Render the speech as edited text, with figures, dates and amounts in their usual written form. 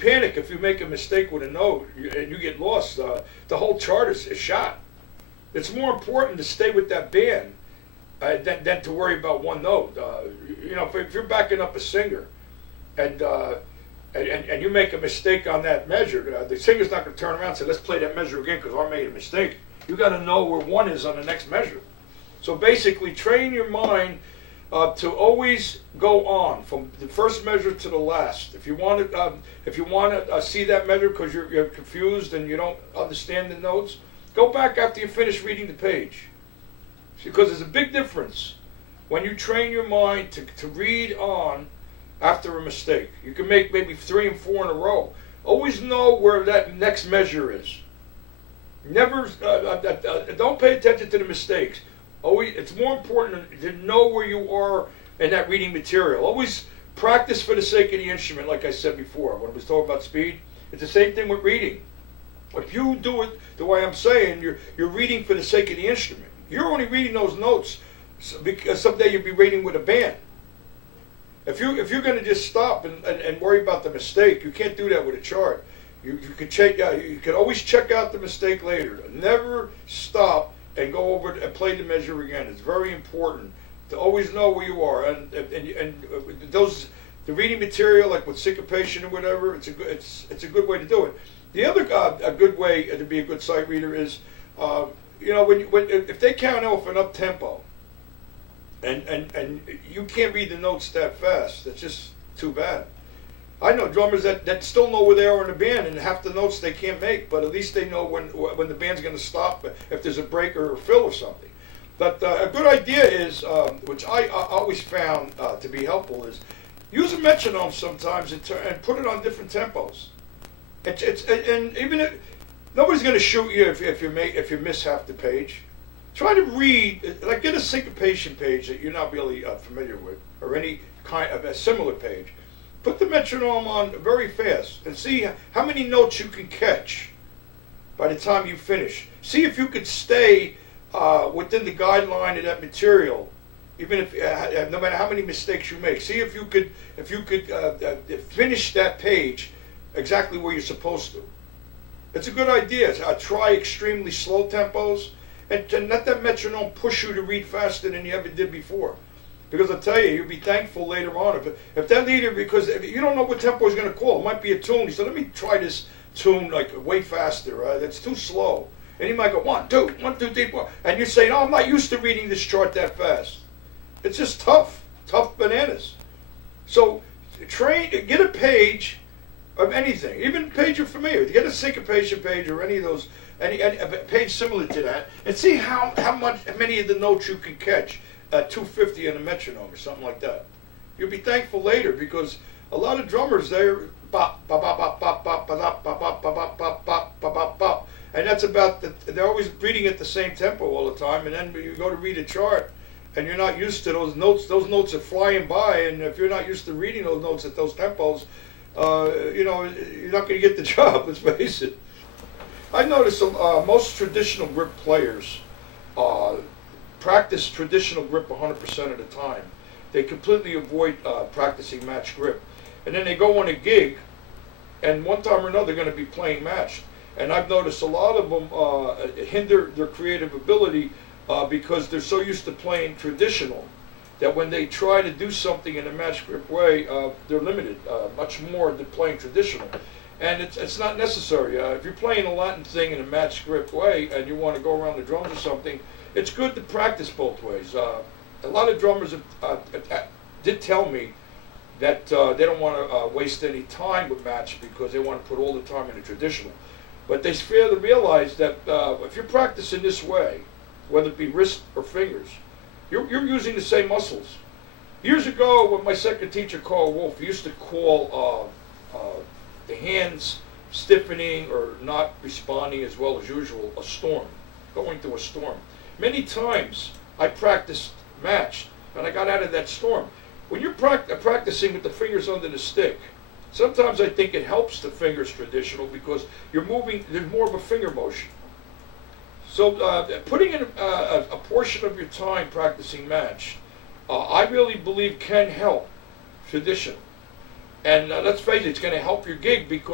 panic if you make a mistake with a note and you get lost. The whole chart is shot. It's more important to stay with that band than to worry about one note. You know, if you're backing up a singer and you make a mistake on that measure, the singer's not going to turn around and say, let's play that measure again because I made a mistake. You got to know where one is on the next measure. So basically, train your mind to always go on from the first measure to the last. If you want to see that measure because you're confused and you don't understand the notes, go back after you finish reading the page. Because there's a big difference when you train your mind to read on after a mistake. You can make maybe 3 and 4 in a row. Always know where that next measure is. Never, don't pay attention to the mistakes. Always, it's more important to know where you are in that reading material. Always practice for the sake of the instrument, like I said before when I was talking about speed. It's the same thing with reading. If you do it the way I'm saying, you're reading for the sake of the instrument. You're only reading those notes because someday you'll be reading with a band. If you're going to just stop and worry about the mistake, you can't do that with a chart. You could check. You could always check out the mistake later. Never stop and go over and play the measure again. It's very important to always know where you are. And the reading material, like with syncopation or whatever, it's a good way to do it. The other a good way to be a good sight reader is, you know, if they count off an up tempo, and you can't read the notes that fast, that's just too bad. I know drummers that still know where they are in the band, and half the notes they can't make, but at least they know when the band's going to stop, if there's a break or a fill or something. But a good idea is, which I always found to be helpful, is use a metronome sometimes and put it on different tempos. And even if nobody's going to shoot you if you miss half the page. Try to read, like get a syncopation page that you're not really familiar with, or any kind of a similar page. Put the metronome on very fast and see how many notes you can catch by the time you finish. See if you could stay within the guideline of that material, even if no matter how many mistakes you make. See if you could finish that page exactly where you're supposed to. It's a good idea. Try extremely slow tempos and let that metronome push you to read faster than you ever did before. Because I'll tell you, you'll be thankful later on. If that leader, because if you don't know what tempo he's going to call, it might be a tune. He said, let me try this tune like way faster. That's too slow. And he might go, 1, 2, 1, 2, 3, 4. And you're saying, oh, I'm not used to reading this chart that fast. It's just tough bananas. So get a page of anything, even a page you're familiar with. Get a syncopation page or any of those, any page similar to that, and see how many of the notes you can catch. 250 on a metronome or something like that. You'll be thankful later because a lot of drummers, they're bop, bop, bop, bop, bop, bop, bop, bop, bop, bop, bop, bop, bop, bop, bop, and that's about they're always reading at the same tempo all the time, and then you go to read a chart and you're not used to those notes are flying by, and if you're not used to reading those notes at those tempos, you know, you're not going to get the job, let's face it. I noticed most traditional grip players practice traditional grip 100% of the time. They completely avoid practicing match grip. And then they go on a gig, and one time or another they're going to be playing matched. And I've noticed a lot of them hinder their creative ability because they're so used to playing traditional that when they try to do something in a match grip way, they're limited much more than playing traditional. And it's not necessary. If you're playing a Latin thing in a match grip way and you want to go around the drums or something, it's good to practice both ways. A lot of drummers did tell me that they don't want to waste any time with match because they want to put all the time in the traditional. But they fail to realize that if you're practicing this way, whether it be wrist or fingers, you're using the same muscles. Years ago, when my second teacher, Carl Wolf, he used to call the hands stiffening or not responding as well as usual a storm, going through a storm. Many times I practiced matched and I got out of that storm. When you're practicing with the fingers under the stick, sometimes I think it helps the fingers traditional because you're moving, there's more of a finger motion. So putting in a portion of your time practicing match, I really believe can help traditional. And let's face it, it's going to help your gig because